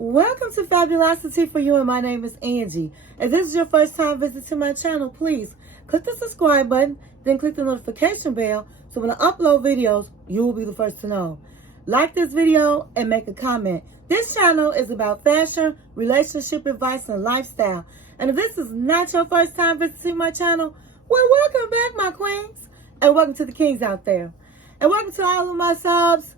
Welcome to Fabulosity For You, and my name is Angie. If this is your first time visiting my channel, please click the subscribe button, then click the notification bell, so when I upload videos, you will be the first to know. Like this video and make a comment. This channel is about fashion, relationship advice, and lifestyle. And if this is not your first time visiting my channel, well, welcome back, my queens, and welcome to the kings out there. And welcome to all of my subs,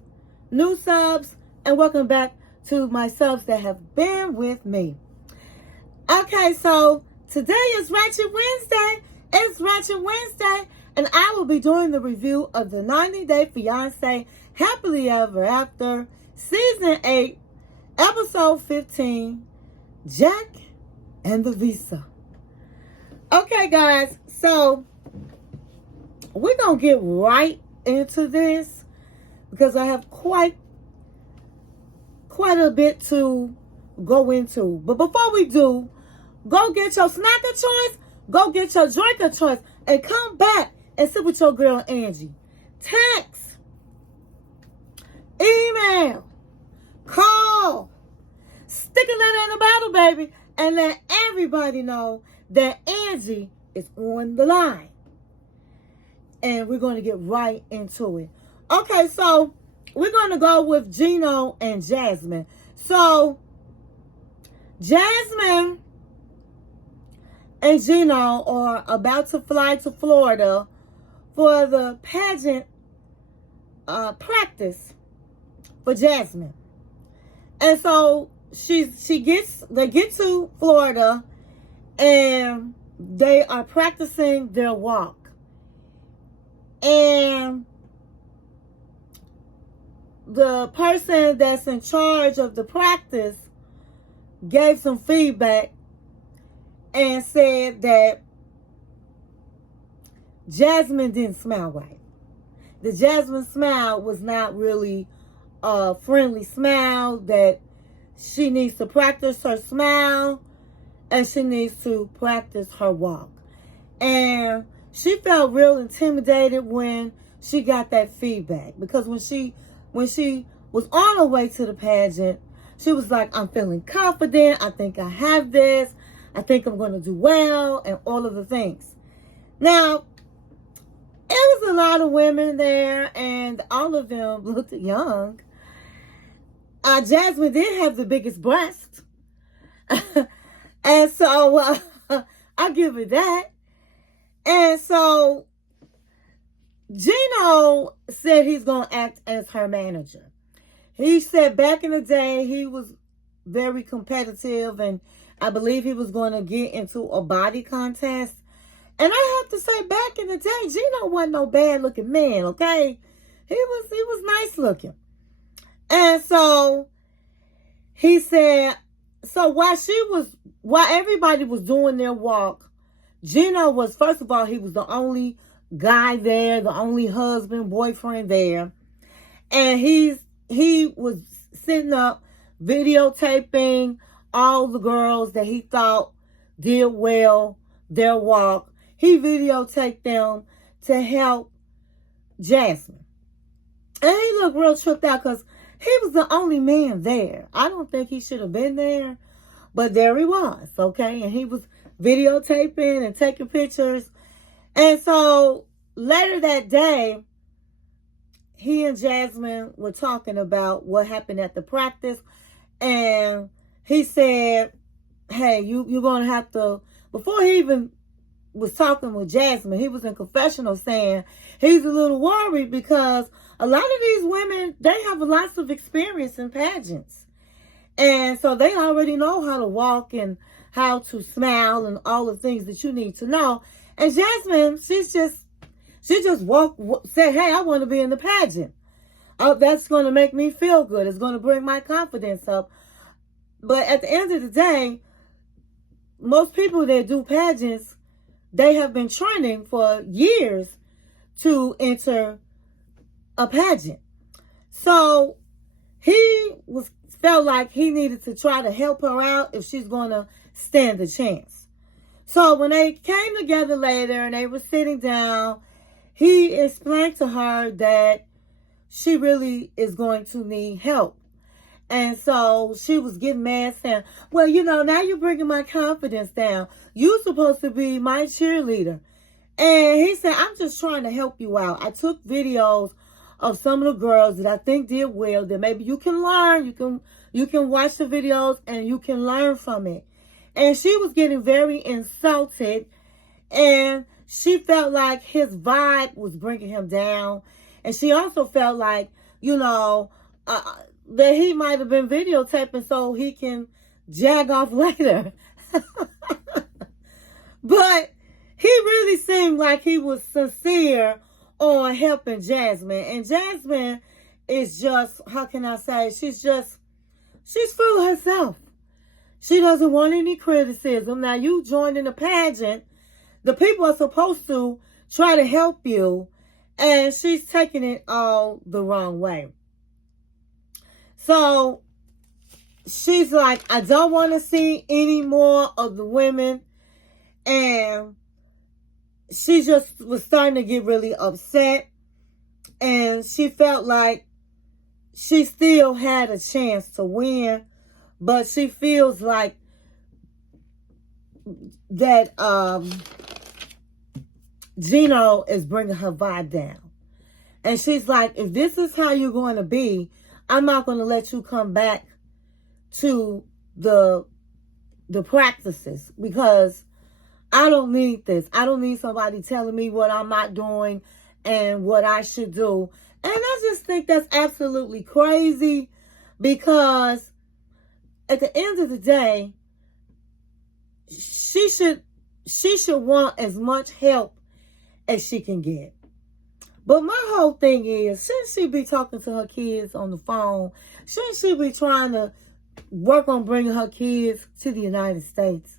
new subs, and welcome back to my subs that have been with me. Okay, so today is Ratchet Wednesday. It's Ratchet Wednesday, and I will be doing the review of the 90-Day Fiance Happily Ever After, Season 8, Episode 15, Jack and the Visa. Okay, guys, so we're going to get right into this because I have quite a bit to go into. But before we do, go get your snack of choice, go get your drink of choice, and come back and sit with your girl Angie. Text, email, call, stick a letter in the bottle, baby, and let everybody know that Angie is on the line. And we're going to get right into it. Okay, so we're going to go with Gino and Jasmine. So, Jasmine and Gino are about to fly to Florida for the pageant practice for Jasmine. And so they get to Florida and they are practicing their walk. And the person that's in charge of the practice gave some feedback and said that Jasmine didn't smile right. The Jasmine smile was not really a friendly smile, that she needs to practice her smile and she needs to practice her walk. And she felt real intimidated when she got that feedback, because when she was on her way to the pageant, she was like, I'm feeling confident. I think I have this. I think I'm going to do well, and all of the things. Now, it was a lot of women there, and all of them looked young. Jasmine did have the biggest breast. And so, I'll give her that. And so, Gino said he's going to act as her manager. He said back in the day he was very competitive, and I believe he was going to get into a body contest. And I have to say, back in the day, Gino wasn't no bad looking man, okay? He was nice looking. And so he said, so while everybody was doing their walk, Gino was, first of all, he was the only guy there, the only husband, boyfriend there. And he was sitting up videotaping all the girls that he thought did well, their walk. He videotaped them to help Jasmine. And he looked real tripped out because he was the only man there. I don't think he should have been there, but there he was, okay? And he was videotaping and taking pictures. And so later that day, he and Jasmine were talking about what happened at the practice. And he said, hey, you're going to have to, before he even was talking with Jasmine, he was in confessional saying he's a little worried because a lot of these women, they have lots of experience in pageants. And so they already know how to walk and how to smile and all the things that you need to know. And Jasmine, she just said, hey, I want to be in the pageant. Oh, that's going to make me feel good. It's going to bring my confidence up. But at the end of the day, most people that do pageants, they have been training for years to enter a pageant. So he felt like he needed to try to help her out if she's going to stand a chance. So when they came together later and they were sitting down, he explained to her that she really is going to need help. And so she was getting mad saying, well, now you're bringing my confidence down. You're supposed to be my cheerleader. And he said, I'm just trying to help you out. I took videos of some of the girls that I think did well, that maybe you can learn. You can watch the videos and you can learn from it. And she was getting very insulted. And she felt like his vibe was bringing him down. And she also felt like, that he might have been videotaping so he can jag off later. But he really seemed like he was sincere on helping Jasmine. And Jasmine is just, how can I say, she's full of herself. She doesn't want any criticism. Now, you joined in a pageant. The people are supposed to try to help you. And she's taking it all the wrong way. So she's like, I don't want to see any more of the women. And she just was starting to get really upset. And she felt like she still had a chance to win. But she feels like that Gino is bringing her vibe down. And she's like, if this is how you're going to be, I'm not going to let you come back to the practices, because I don't need this. I don't need somebody telling me what I'm not doing and what I should do. And I just think that's absolutely crazy, because at the end of the day, she should want as much help as she can get. But my whole thing is, shouldn't she be talking to her kids on the phone? Shouldn't she be trying to work on bringing her kids to the United States?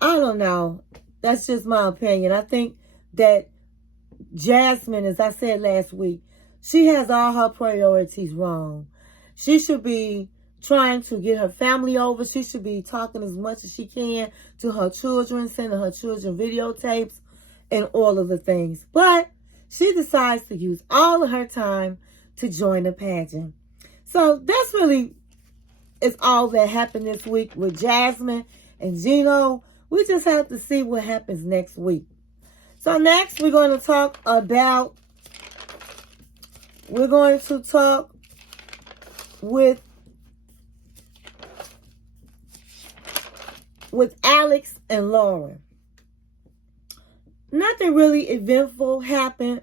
I don't know. That's just my opinion. I think that Jasmine, as I said last week, she has all her priorities wrong. She should be trying to get her family over. She should be talking as much as she can to her children, sending her children videotapes and all of the things. But she decides to use all of her time to join the pageant. So that's really is all that happened this week with Jasmine and Gino. We just have to see what happens next week. So next we're going to talk with Alex and Lauren. Nothing really eventful happened.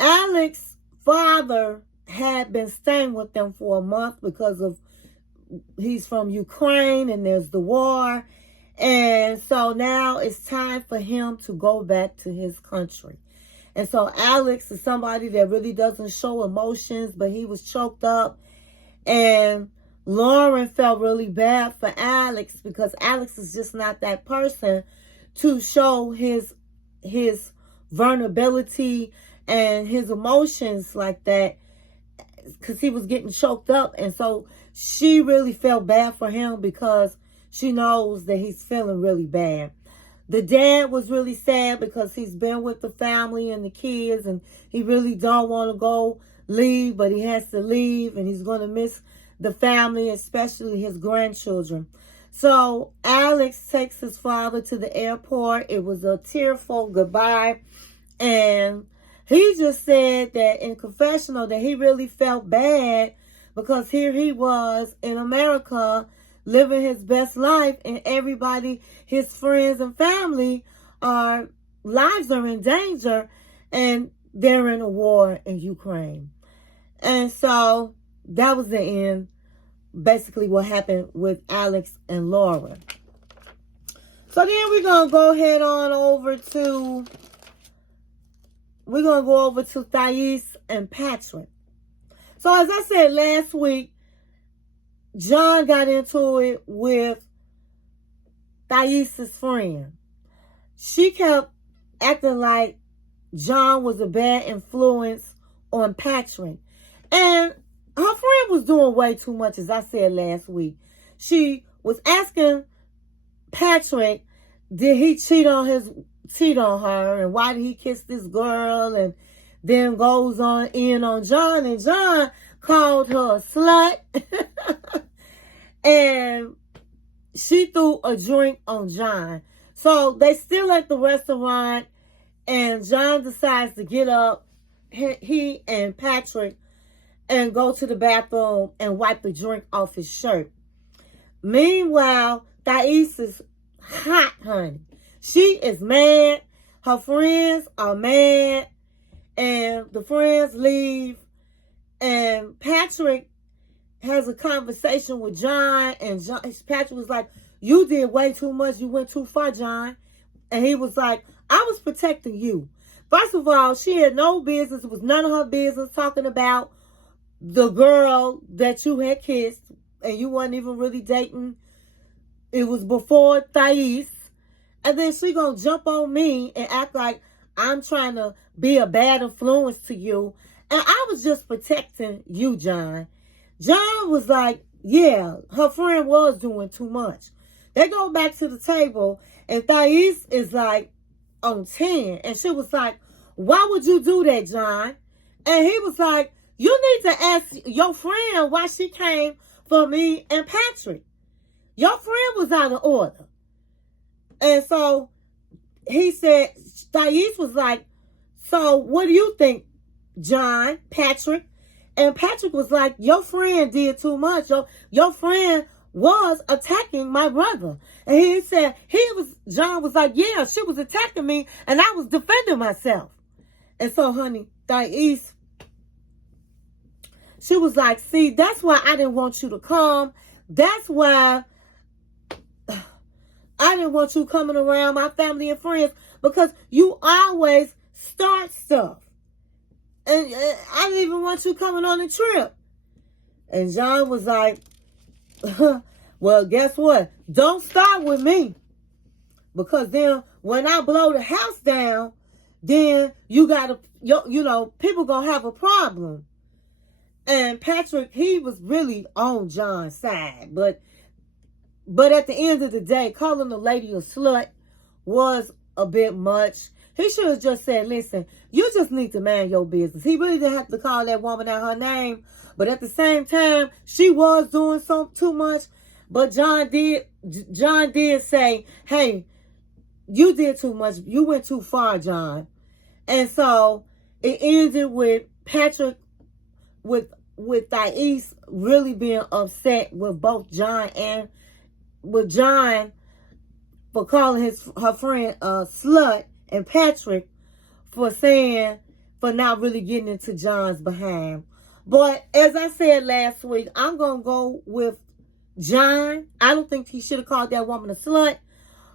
Alex's father had been staying with them for a month because of he's from Ukraine and there's the war. And so now it's time for him to go back to his country. And so Alex is somebody that really doesn't show emotions, but he was choked up. And Lauren felt really bad for Alex, because Alex is just not that person to show his vulnerability and his emotions like that, because he was getting choked up. And so she really felt bad for him, because she knows that he's feeling really bad. The dad was really sad because he's been with the family and the kids, and he really don't want to leave, but he has to leave, and he's going to miss the family, especially his grandchildren. So Alex takes his father to the airport. It was a tearful goodbye. And he just said that in confessional that he really felt bad, because here he was in America living his best life, and everybody, his friends and family, lives are in danger, and they're in a war in Ukraine. And so that was the end, basically what happened with Alex and Laura. So then we're going to go ahead on over to, Thais and Patrick. So as I said last week, John got into it with Thais' friend. She kept acting like John was a bad influence on Patrick. And her friend was doing way too much, as I said last week. She was asking Patrick, did he cheat on her, and why did he kiss this girl, and then goes on John. And John called her a slut. And she threw a drink on John. So they still at the restaurant, and John decides to get up, he and Patrick, and go to the bathroom and wipe the drink off his shirt. Meanwhile, Thais is hot, honey. She is mad. Her friends are mad. And the friends leave. And Patrick has a conversation with John. And Patrick was like, you did way too much. You went too far, John. And he was like, I was protecting you. First of all, she had no business. It was none of her business talking about the girl that you had kissed. And you weren't even really dating. It was before Thais. And then she gonna jump on me and act like I'm trying to be a bad influence to you. And I was just protecting you, John. John was like, yeah, her friend was doing too much. They go back to the table, and Thais is like on 10. And she was like, why would you do that, John? And he was like, you need to ask your friend why she came for me and Patrick. Your friend was out of order. And so he said, Thais was like, so what do you think, John, Patrick? And Patrick was like, your friend did too much. Your friend was attacking my brother. And he said, John was like, yeah, she was attacking me and I was defending myself. And so, honey, Thais, she was like, see, that's why I didn't want you to come. That's why I didn't want you coming around my family and friends, because you always start stuff. And I didn't even want you coming on the trip. And John was like, well, guess what? Don't start with me. Because then when I blow the house down, then you gotta, people gonna have a problem. And Patrick, he was really on John's side. But at the end of the day, calling the lady a slut was a bit much. He should have just said, listen, you just need to mind your business. He really didn't have to call that woman out her name. But at the same time, she was doing too much. But John did say, hey, you did too much. You went too far, John. And so it ended with Patrick, with Thais really being upset with both John and with John for calling her friend a slut, and Patrick for not really getting into John's behind. But as I said last week, I'm going to go with John. I don't think he should have called that woman a slut,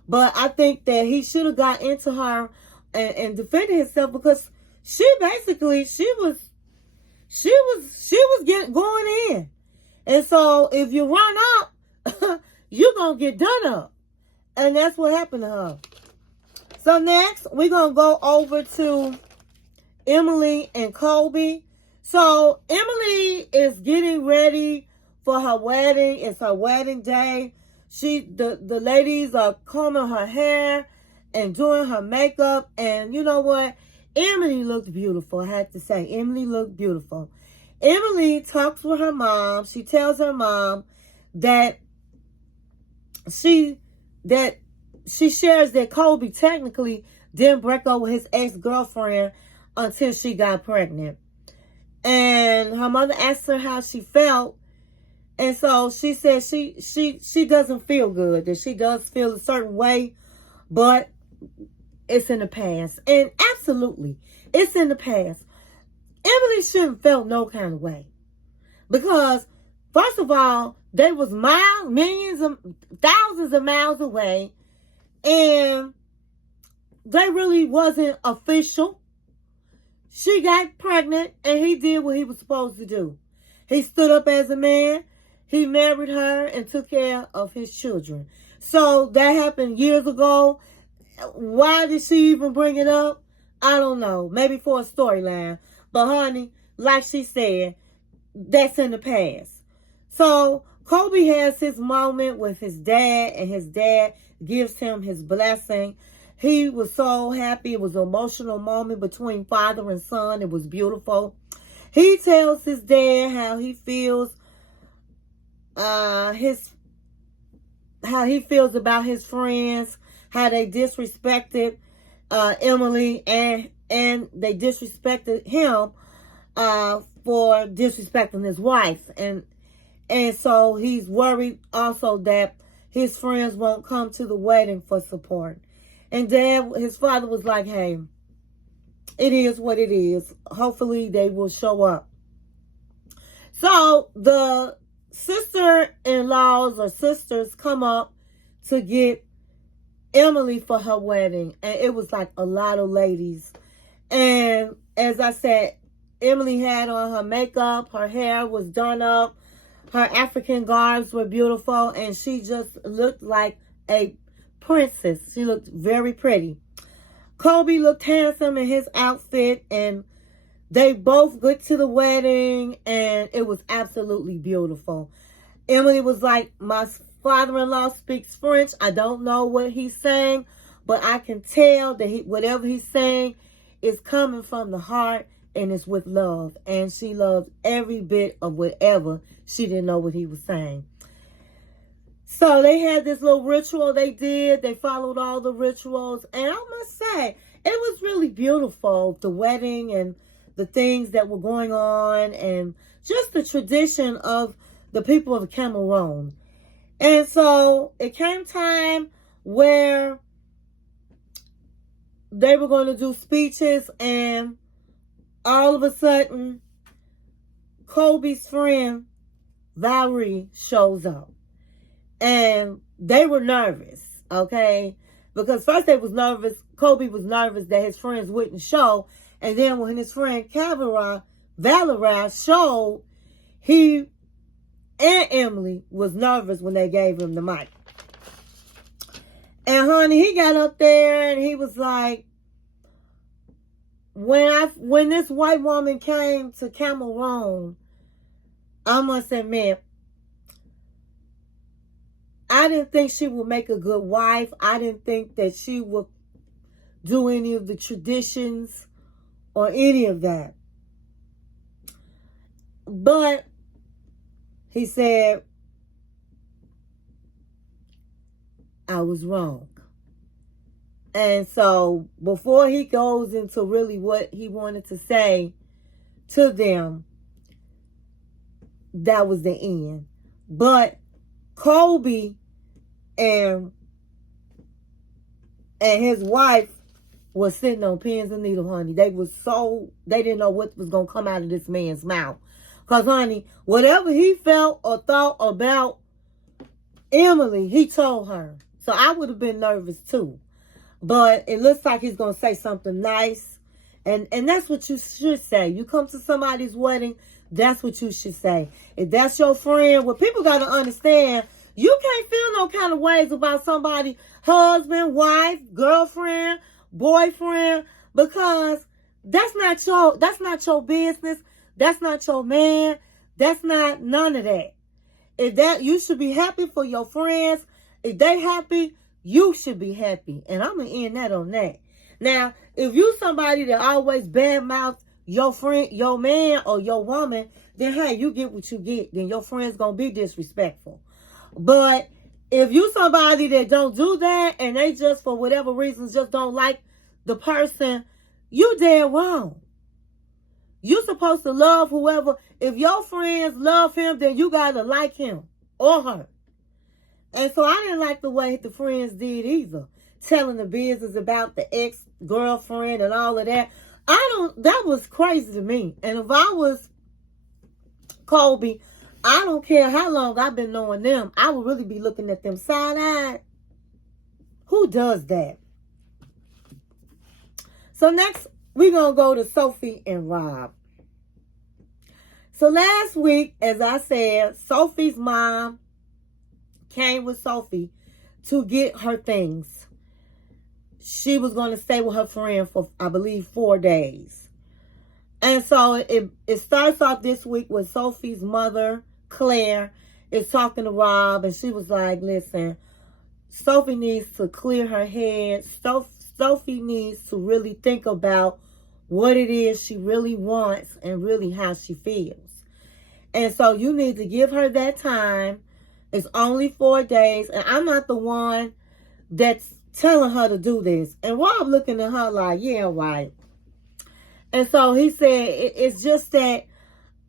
but I think that he should have got into her and defended himself, because she was going in. And so if you run up, you're going to get done up. And that's what happened to her. So next, we're going to go over to Emily and Colby. So Emily is getting ready for her wedding. It's her wedding day. The ladies are combing her hair and doing her makeup. And you know what? Emily looked beautiful, I have to say. Emily looked beautiful. Emily talks with her mom. She tells her mom that she shares that Colby technically didn't break up with his ex-girlfriend until she got pregnant. And her mother asked her how she felt. And so she said she doesn't feel good, that she does feel a certain way, but it's in the past. And absolutely, it's in the past. Emily shouldn't felt no kind of way. Because, first of all, they was thousands of miles away. And they really wasn't official. She got pregnant and he did what he was supposed to do. He stood up as a man. He married her and took care of his children. So that happened years ago. Why did she even bring it up? I don't know. Maybe for a storyline. But honey, like she said, that's in the past. So Colby has his moment with his dad, and his dad gives him his blessing. He was so happy. It was an emotional moment between father and son. It was beautiful. He tells his dad how he feels, his how he feels about his friends, how they disrespected Emily, and they disrespected him for disrespecting his wife, and so he's worried also that his friends won't come to the wedding for support. And his father was like, hey, it is what it is. Hopefully they will show up. So the sister-in-laws or sisters come up to get Emily for her wedding. And it was like a lot of ladies. And as I said, Emily had on her makeup. Her hair was done up. Her African garbs were beautiful. And she just looked like a princess. She looked very pretty. Kobe looked handsome in his outfit, and they both went to the wedding, and it was absolutely beautiful. Emily was like, my father-in-law speaks French. I don't know what he's saying, but I can tell that whatever he's saying is coming from the heart and it's with love. And she loved every bit of whatever. She didn't know what he was saying. So they had this little ritual they did. They followed all the rituals. And I must say, it was really beautiful, the wedding and the things that were going on and just the tradition of the people of Cameroon. And so it came time where they were going to do speeches, and all of a sudden, Kobe's friend, Valerie, shows up. And they were nervous, okay? Because first they was nervous. Kobe was nervous that his friends wouldn't show. And then when his friend Valerie showed, he and Emily was nervous when they gave him the mic. And honey, he got up there and he was like, when this white woman came to Cameroon, I must admit, I didn't think she would make a good wife. I didn't think that she would do any of the traditions or any of that. But he said, I was wrong. And so before he goes into really what he wanted to say to them, that was the end. But Kobe and his wife was sitting on pins and needles, honey. They didn't know what was going to come out of this man's mouth. Because, honey, whatever he felt or thought about Emily, he told her. So I would have been nervous too. But it looks like he's going to say something nice. And that's what you should say. You come to somebody's wedding, that's what you should say. If that's your friend, what people got to understand, you can't feel no kind of ways about somebody, husband, wife, girlfriend, boyfriend, because that's not your business. That's not your man. That's not none of that. You should be happy for your friends. If they happy, you should be happy. And I'm going to end that on that. Now, if you somebody that always badmouth your friend, your man, or your woman, then hey, you get what you get. Then your friend's going to be disrespectful. But if you somebody that don't do that and they just for whatever reasons just don't like the person, you dead wrong. You supposed to love whoever. If your friends love him, then you got to like him or her. And so I didn't like the way the friends did either. Telling the business about the ex-girlfriend and all of that. That was crazy to me. And if I was Kobe, I don't care how long I've been knowing them, I would really be looking at them side-eyed. Who does that? So next, we're going to go to Sophie and Rob. So last week, as I said, Sophie's mom came with Sophie to get her things. She was going to stay with her friend for, I believe, 4 days. And so it starts off this week with Sophie's mother, Claire, is talking to Rob. And she was like, listen, Sophie needs to clear her head. Sophie needs to really think about what it is she really wants and really how she feels. And so you need to give her that time. It's only 4 days. And I'm not the one that's telling her to do this. And Rob looking at her like, yeah, right. And so he said, it's just that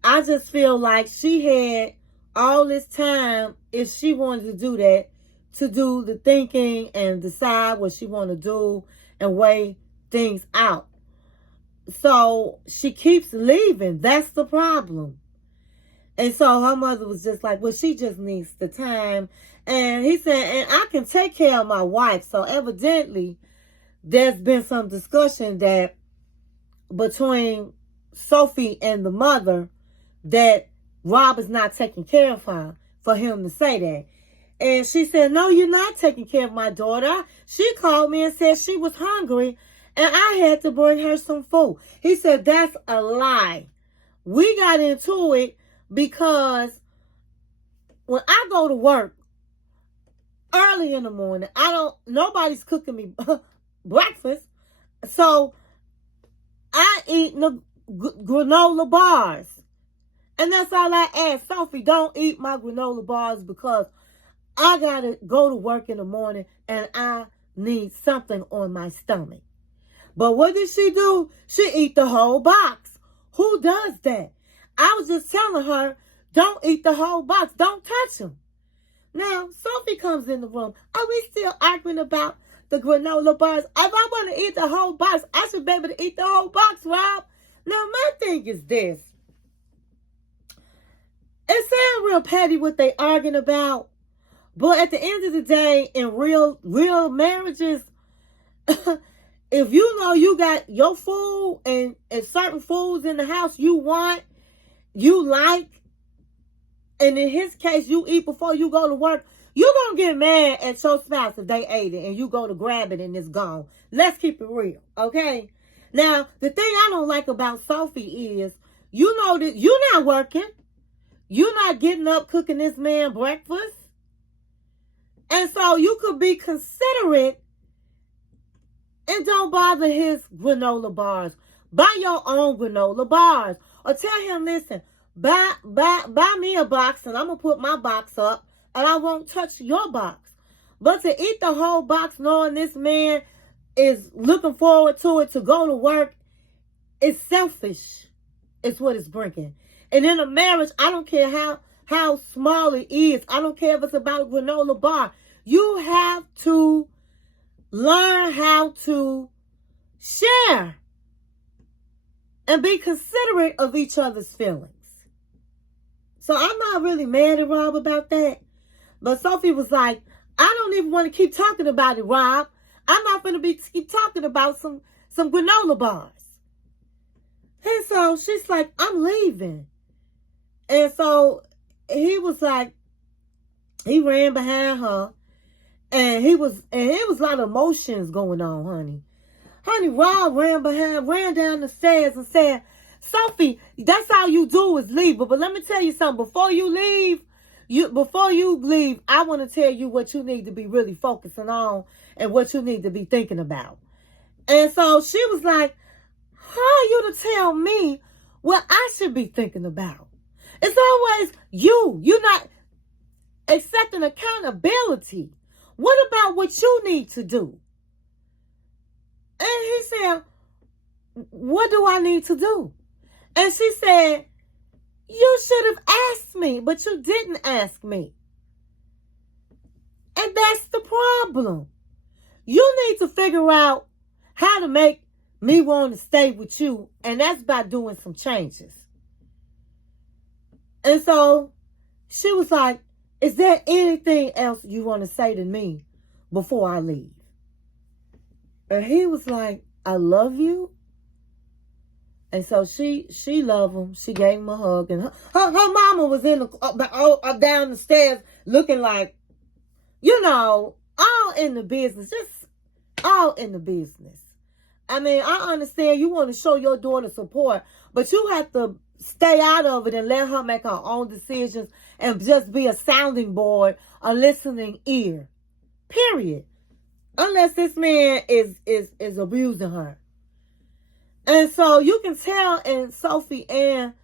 I just feel like she had all this time, if she wanted to do that, to do the thinking and decide what she want to do and weigh things out. So she keeps leaving. That's the problem. And so her mother was just like, well, she just needs the time. And he said, and I can take care of my wife. So evidently, there's been some discussion that between Sophie and the mother that Rob is not taking care of her for him to say that. And she said, no, you're not taking care of my daughter. She called me and said she was hungry and I had to bring her some food. He said, that's a lie. We got into it because when I go to work early in the morning, nobody's cooking me breakfast. So I eat granola bars. And that's all I ask. Sophie, don't eat my granola bars because I got to go to work in the morning and I need something on my stomach. But what did she do? She eat the whole box. Who does that? I was just telling her, don't eat the whole box. Don't touch them. Now, Sophie comes in the room. Are we still arguing about the granola bars? If I want to eat the whole box, I should be able to eat the whole box, Rob. Now, my thing is this. It sounds real petty what they arguing about. But at the end of the day, in real marriages, if you know you got your food and certain foods in the house you want, you like, and in his case, you eat before you go to work, you're going to get mad at your spouse if they ate it and you go to grab it and it's gone. Let's keep it real, okay? Now, the thing I don't like about Sophie is, you know that you're not working. You're not getting up cooking this man breakfast. And so you could be considerate and don't bother his granola bars. Buy your own granola bars. Or tell him, listen, buy me a box and I'm going to put my box up and I won't touch your box. But to eat the whole box knowing this man is looking forward to it to go to work, it's selfish. It's what it's bringing. And in a marriage, I don't care how small it is. I don't care if it's about a granola bar. You have to learn how to share and be considerate of each other's feelings. So I'm not really mad at Rob about that. But Sophie was like, I don't even want to keep talking about it, Rob. I'm not going to keep talking about some granola bars. And so she's like, I'm leaving. And so he was like, he ran behind her. And it was a lot of emotions going on, honey. Honey, Rob ran down the stairs and said, Sophie, that's all you do is leave. But let me tell you something. Before you leave, I want to tell you what you need to be really focusing on and what you need to be thinking about. And so she was like, how are you to tell me what I should be thinking about? It's always you. You're not accepting accountability. What about what you need to do? And he said, what do I need to do? And she said, you should have asked me, but you didn't ask me. And that's the problem. You need to figure out how to make me want to stay with you. And that's by doing some changes. And so she was like, is there anything else you want to say to me before I leave? And he was like, I love you. And so she loved him. She gave him a hug. And her mama was down the stairs looking like, all in the business. Just all in the business. I mean, I understand you want to show your daughter support, but you have to stay out of it and let her make her own decisions and just be a sounding board, a listening ear. Period. Unless this man is abusing her. And so you can tell in Sophie and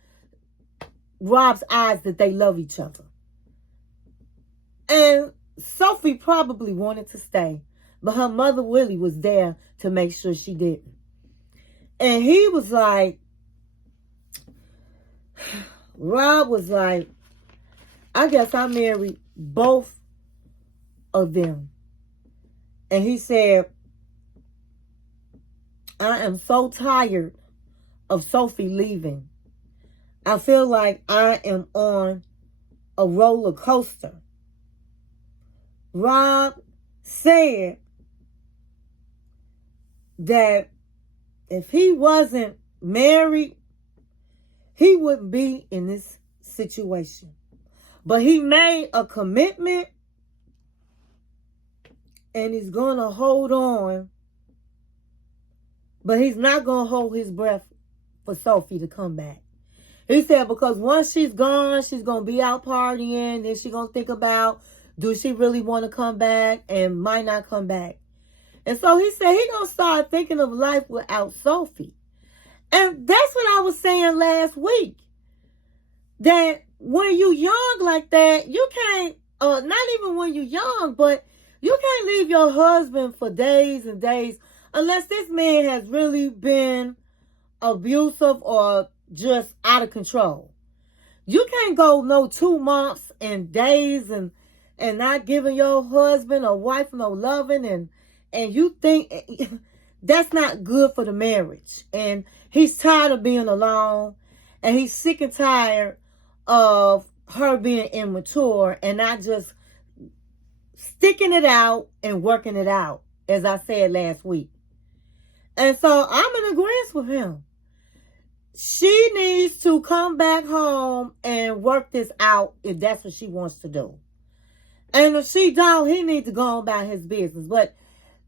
Rob's eyes that they love each other. And Sophie probably wanted to stay, but her mother Willie was there to make sure she didn't. And he was like, Rob was like, I guess I married both of them. And he said, I am so tired of Sophie leaving. I feel like I am on a roller coaster. Rob said that if he wasn't married, he wouldn't be in this situation. But he made a commitment and he's going to hold on. But he's not going to hold his breath for Sophie to come back. He said because once she's gone, she's going to be out partying. Then she's going to think about, do she really want to come back and might not come back. And so he said he's going to start thinking of life without Sophie. And that's what I was saying last week. That when you young like that, you can't, not even when you're young, but you can't leave your husband for days and days unless this man has really been abusive or just out of control. You can't go no 2 months and days and not giving your husband or wife no loving and you think that's not good for the marriage. And he's tired of being alone and he's sick and tired of her being immature and not just sticking it out and working it out, as I said last week. And so I'm in agreement with him. She needs to come back home and work this out if that's what she wants to do. And if she don't, he needs to go on about his business. But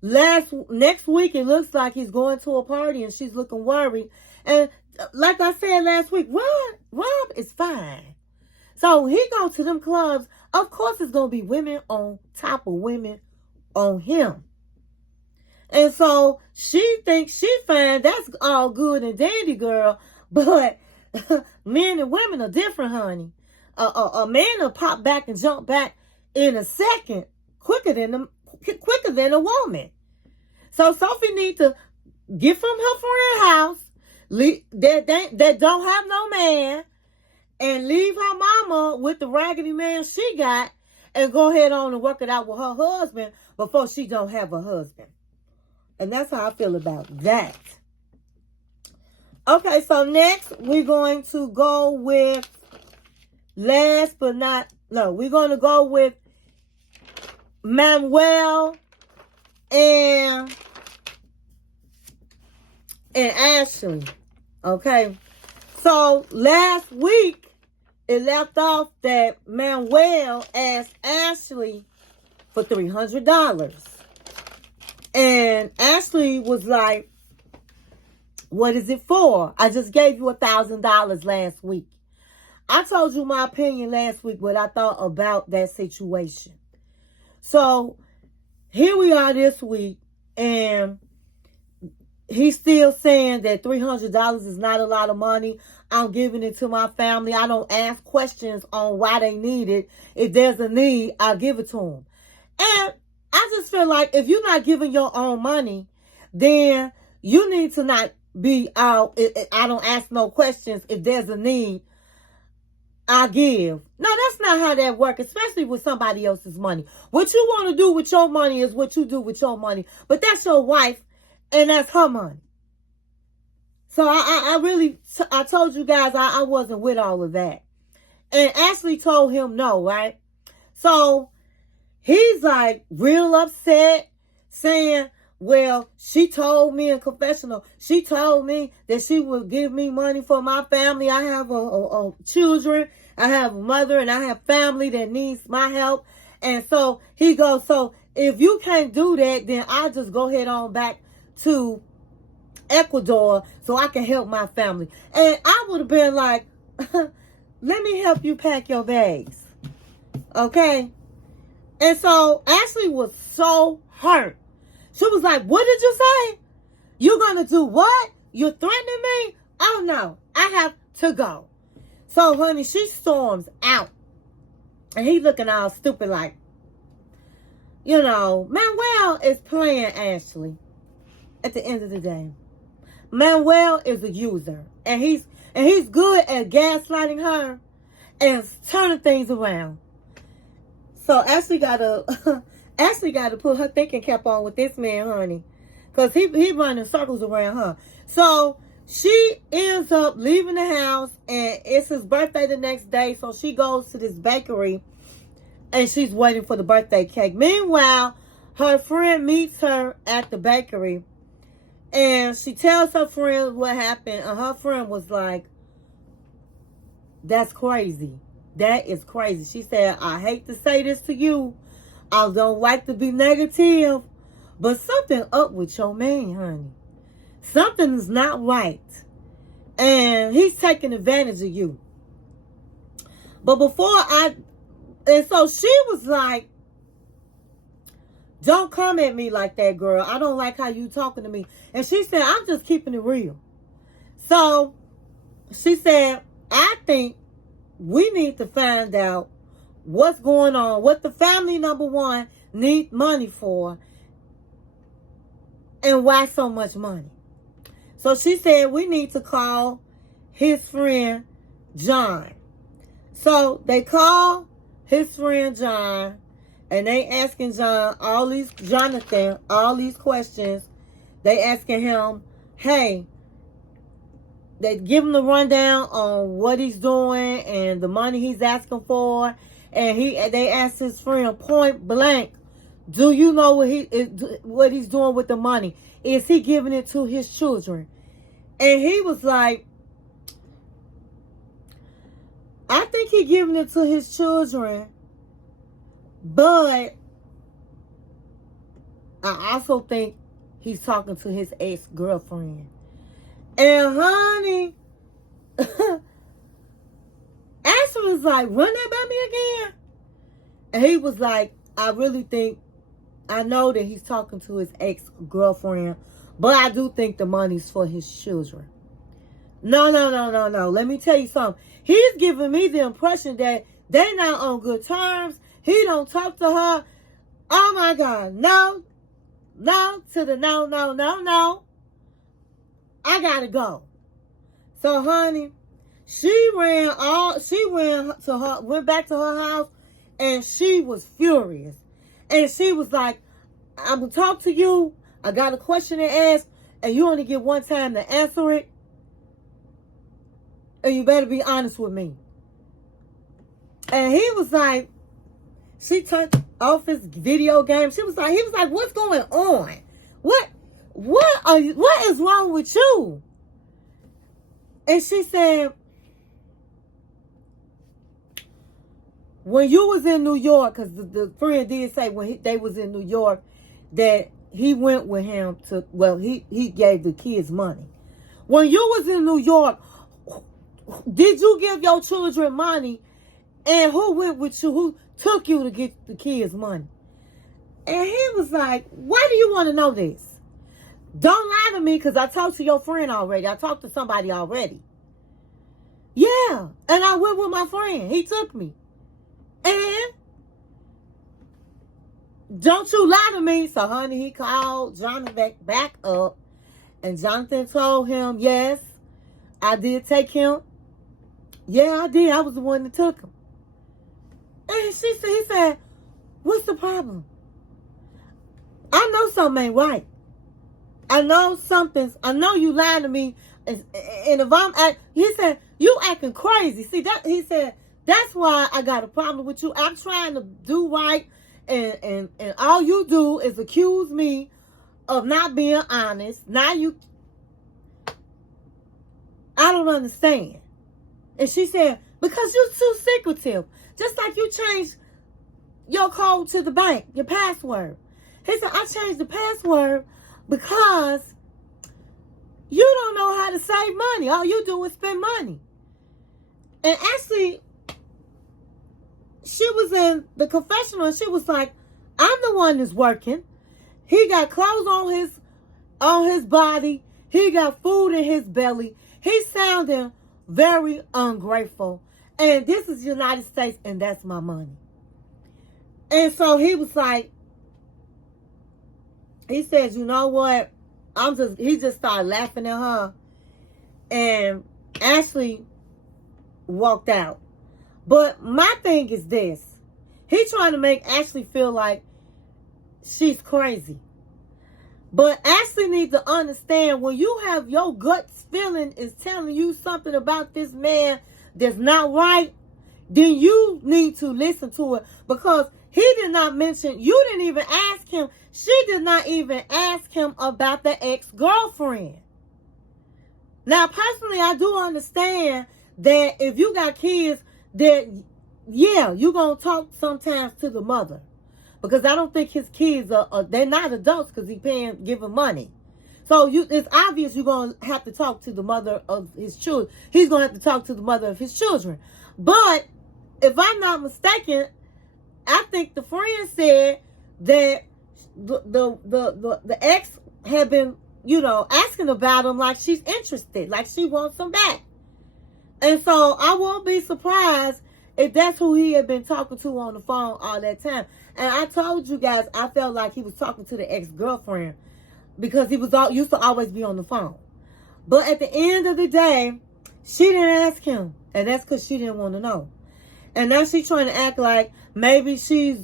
next week, it looks like he's going to a party and she's looking worried. And like I said last week, Rob is fine. So he goes to them clubs. Of course, it's going to be women on top of women on him. And so she thinks she's fine. That's all good and dandy, girl. But men and women are different, honey. A man will pop back and jump back in a second quicker than a woman. So Sophie needs to get from her friend's house that don't have no man and leave her mama with the raggedy man she got and go ahead on and work it out with her husband before she don't have a husband. And that's how I feel about that. Okay, so next we're going to go with we're going to go with Manuel and Ashley. Okay. So last week it left off that Manuel asked Ashley for $300. And Ashley was like, what is it for? I just gave you $1,000 last week. I told you my opinion last week, what I thought about that situation. So here we are this week, and he's still saying that $300 is not a lot of money. I'm giving it to my family. I don't ask questions on why they need it. If there's a need, I'll give it to them. And I just feel like if you're not giving your own money, then you need to not be out. I don't ask no questions. If there's a need, I give. No, that's not how that works, especially with somebody else's money. What you want to do with your money is what you do with your money. But that's your wife, and that's her money. So I told you guys I wasn't with all of that. And Ashley told him no, right? So he's like real upset, saying, well, she told me in confessional, she told me that she would give me money for my family. I have children, I have a mother, and I have family that needs my help. And so he goes, so if you can't do that, then I'll just go ahead on back to Ecuador so I can help my family. And I would have been like, let me help you pack your bags. Okay? And so Ashley was so hurt. She was like, what did you say? You're going to do what? You're threatening me? Oh, no. I have to go. So, honey, she storms out. And he looking all stupid like, you know, Manuel is playing Ashley at the end of the day. Manuel is a user. And he's good at gaslighting her and turning things around. So Ashley gotta put her thinking cap on with this man, honey. Because he running circles around her. So she ends up leaving the house, and it's his birthday the next day. So she goes to this bakery, and she's waiting for the birthday cake. Meanwhile, her friend meets her at the bakery, and she tells her friend what happened. And her friend was like, that's crazy. That is crazy. She said, I hate to say this to you. I don't like to be negative, but something up with your man, honey. Something is not right. And he's taking advantage of you. But and so she was like, don't come at me like that, girl. I don't like how you talking to me. And she said, I'm just keeping it real. So she said, I think we need to find out what's going on, what the family, number one, need money for, and why so much money. So she said, we need to call his friend, John. So they call his friend, John, and they asking Jonathan all these questions. They asking him, hey, they give him the rundown on what he's doing and the money he's asking for. And they asked his friend point blank, do you know what he's doing with the money? Is he giving it to his children? And he was like, I think he's giving it to his children, but I also think he's talking to his ex-girlfriend. And honey, Ashley was like, run that by me again. And he was like, I know that he's talking to his ex-girlfriend, but I do think the money's for his children. No. Let me tell you something. He's giving me the impression that they're not on good terms. He don't talk to her. Oh my God. No to the no. I gotta go. So honey, went back to her house, and she was furious. And she was like, I'm gonna talk to you. I got a question to ask, and you only get one time to answer it. And you better be honest with me. And he was like, she turned off his video game. He was like, what's going on? What is wrong with you? And she said, when you was in New York, because the friend did say when they was in New York that he went with him he gave the kids money. When you was in New York, did you give your children money? And who went with you? Who took you to get the kids money? And he was like, why do you want to know this? Don't lie to me, because I talked to your friend already. I talked to somebody already. Yeah. And I went with my friend. He took me. And don't you lie to me. So, honey, he called Jonathan back up. And Jonathan told him, yes, I did take him. Yeah, I did. I was the one that took him. And he said, what's the problem? I know something ain't right. I know you lying to me. And if he said, you acting crazy. See, he said, that's why I got a problem with you. I'm trying to do right. And all you do is accuse me of not being honest. Now I don't understand. And she said, because you're too secretive. Just like you changed your code to the bank, your password. He said, I changed the password because you don't know how to save money. All you do is spend money. And actually, she was in the confessional and she was like, I'm the one that's working. He got clothes on his body. He got food in his belly. He sounding very ungrateful. And this is the United States, and that's my money. And so he was like, he says, you know what? He just started laughing at her. And Ashley walked out. But my thing is this. He's trying to make Ashley feel like she's crazy. But Ashley needs to understand, when you have your gut feeling is telling you something about this man that's not right, then you need to listen to it. Because he did not mention, you didn't even ask him. She did not even ask him about the ex-girlfriend. Now, personally, I do understand that if you got kids, that, yeah, you're going to talk sometimes to the mother. Because I don't think his kids they're not adults because he giving money. So it's obvious you're going to have to talk to the mother of his children. He's going to have to talk to the mother of his children. But if I'm not mistaken, I think the friend said that the ex had been, asking about him like she's interested, like she wants him back. And so I won't be surprised if that's who he had been talking to on the phone all that time. And I told you guys, I felt like he was talking to the ex-girlfriend because he used to always be on the phone. But at the end of the day, she didn't ask him. And that's because she didn't want to know. And now she's trying to act like maybe she's,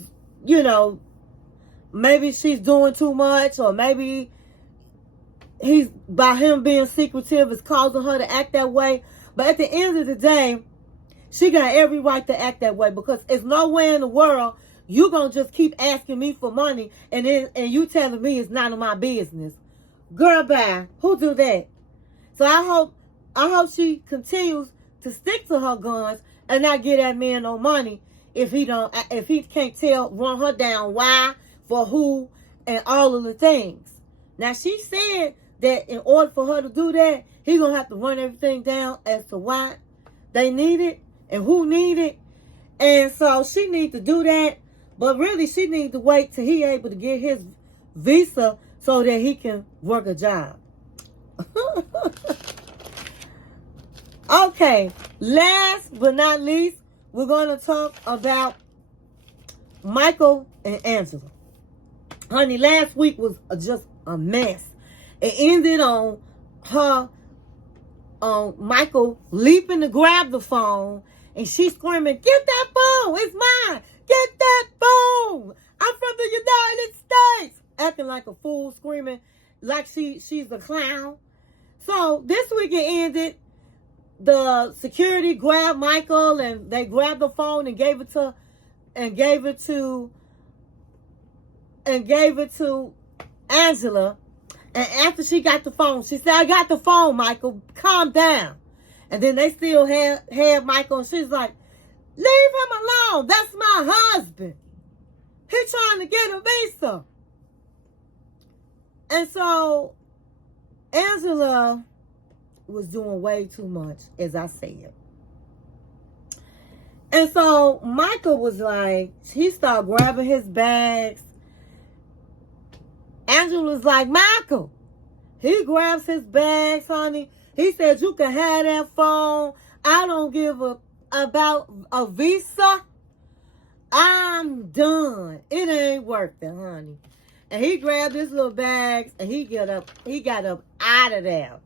maybe she's doing too much, or maybe by him being secretive is causing her to act that way. But at the end of the day, she got every right to act that way, because there's no way in the world you're going to just keep asking me for money and you telling me it's none of my business. Girl, bye. Who do that? So I hope she continues to stick to her guns and not get that man no money if he can't run her down why, for who, and all of the things. Now, she said that in order for her to do that, he's going to have to run everything down as to why they need it and who need it. And so she needs to do that. But really, she needs to wait till he able to get his visa so that he can work a job. Okay, last but not least, we're going to talk about Michael and Angela. Honey, last week was just a mess. It ended on Michael leaping to grab the phone, and she's screaming, "Get that phone! It's mine! Get that phone! I'm from the United States!" Acting like a fool, screaming like she's a clown. So this week it ended. The security grabbed Michael, and they grabbed the phone and gave it to Angela. And after she got the phone, she said, "I got the phone, Michael. Calm down." And then they still had Michael, and she's like, "Leave him alone. That's my husband. He's trying to get a visa." And so Angela was doing way too much, as I said. And so Michael was like, he started grabbing his bags. Angela was like, "Michael." He grabs his bags, honey. He said, "You can have that phone. I don't give about a visa. I'm done. It ain't worth it, honey." And he grabbed his little bags and he got up out of there.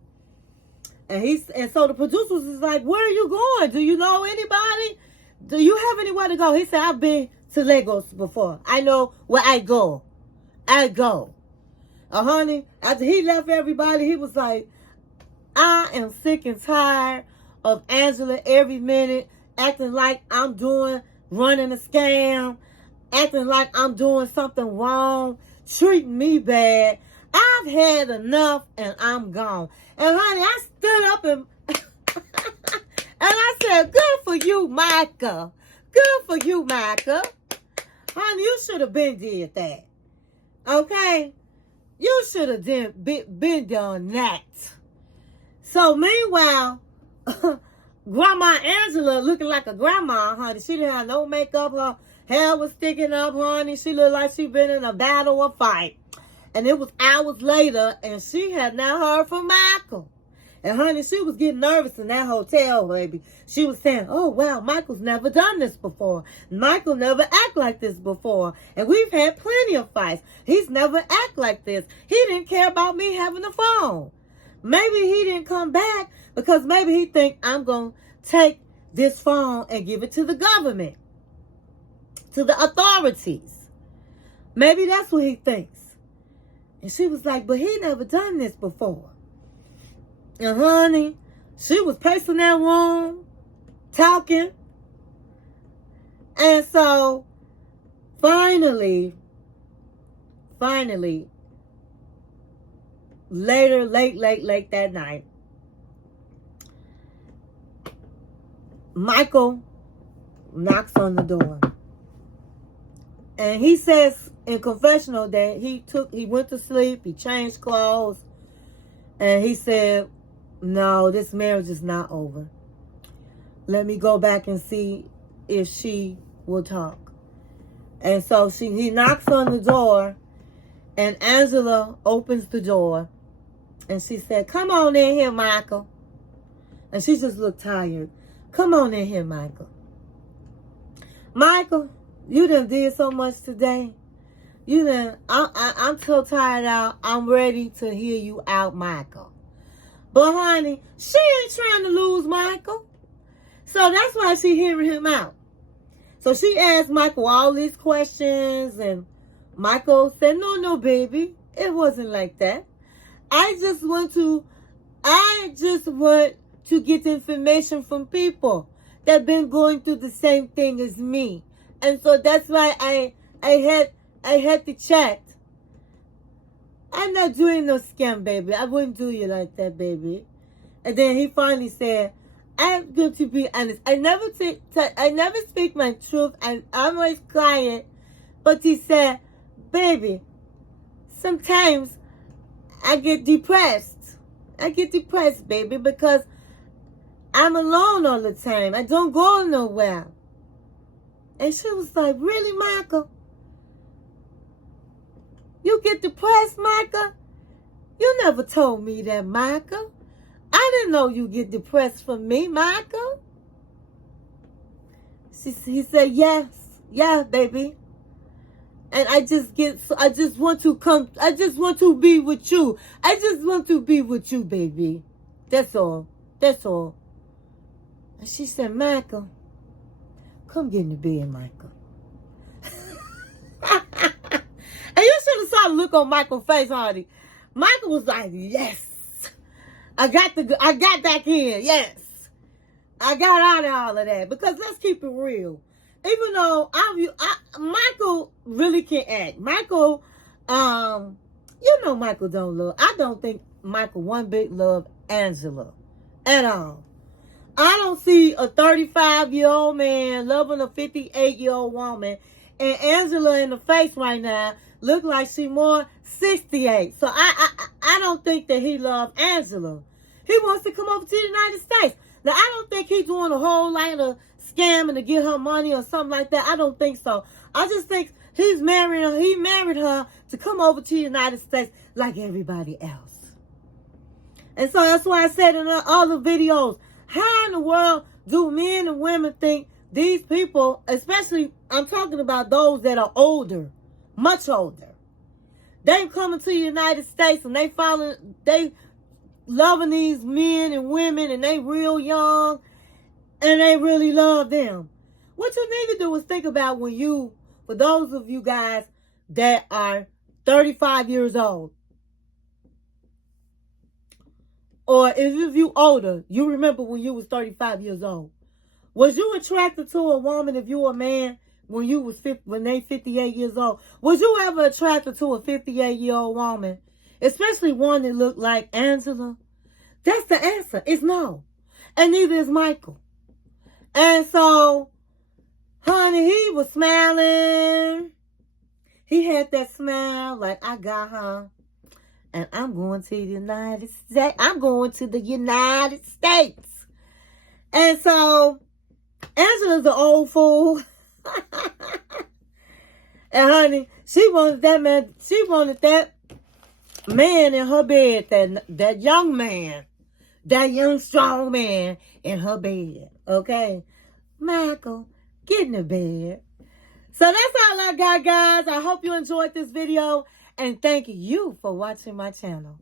And so the producers was like, "Where are you going? Do you know anybody? Do you have anywhere to go?" He said, "I've been to Lagos before. I know where I go. Honey, after he left everybody, he was like, "I am sick and tired of Angela every minute acting like I'm running a scam, acting like I'm doing something wrong, treating me bad. I've had enough and I'm gone." And honey, I stood up and I said, "Good for you, Micah. Good for you, Micah. Honey, you should have been did that. Okay? You should have been done that." So meanwhile, Grandma Angela looking like a grandma, honey. She didn't have no makeup. Her hair was sticking up, honey. She looked like she been in a battle or fight. And it was hours later, and she had not heard from Michael. And honey, she was getting nervous in that hotel, baby. She was saying, oh, wow, Michael's never done this before. Michael never act like this before. And we've had plenty of fights. He's never act like this. He didn't care about me having a phone. Maybe he didn't come back because maybe he think I'm going to take this phone and give it to the government, to the authorities. Maybe that's what he thinks. And she was like, but he never done this before. And honey, she was pacing that room, talking. And so, finally, late that night, Michael knocks on the door. And he says in confessional that he went to sleep, he changed clothes, and he said, no, this marriage is not over. Let me go back and see if she will talk. And so he knocks on the door, and Angela opens the door, and she said, come on in here, Michael. And she just looked tired. Come on in here, Michael. Michael, you done did so much today. I'm so tired out. I'm ready to hear you out, Michael. But honey, she ain't trying to lose Michael. So that's why she hearing him out. So she asked Michael all these questions, and Michael said, no, baby. It wasn't like that. I just want to get information from people that been going through the same thing as me. And so that's why I had to chat. I'm not doing no scam, baby. I wouldn't do you like that, baby. And then he finally said, I'm going to be honest. I never speak my truth. I'm always quiet. But he said, baby, sometimes I get depressed. Baby, because I'm alone all the time. I don't go nowhere. And she was like, really, Michael? You get depressed, Michael? You never told me that, Michael. I didn't know you get depressed from me, Michael. He said, yes, baby. And I just want to be with you. I just want to be with you, baby. That's all. And she said, Michael, come get in the bed, Michael. And you should have saw the look on Michael's face, honey. Michael was like, yes. I got back in. Yes. I got out of all of that. Because let's keep it real. Even though Michael really can act. Michael, Michael don't love. I don't think Michael one bit love Angela at all. I don't see a 35-year-old man loving a 58-year-old woman. And Angela in the face right now look like she more 68. So I don't think that he loves Angela. He wants to come over to the United States. Now, I don't think he's doing a whole lot of scamming to get her money or something like that. I don't think so. I just think he married her to come over to the United States like everybody else. And so that's why I said in other videos, how in the world do men and women think these people, especially I'm talking about those that are older, much older, they coming to the United States and they loving these men and women and they real young and they really love them. What you need to do is think about for those of you guys that are 35 years old, or if you older, you remember when you was 35 years old. Was you attracted to a woman if you were a man when they 58 years old? Was you ever attracted to a 58-year-old woman, especially one that looked like Angela? That's the answer. It's no. And neither is Michael. And so, honey, he was smiling. He had that smile like, I got her. And I'm going to the United States. I'm going to the United States. And so, Angela's an old fool. And honey, she wanted that man. She wanted that man in her bed, that young man, that young strong man in her bed. Okay? Michael, get in the bed. So that's all I got, guys. I hope you enjoyed this video. And thank you for watching my channel.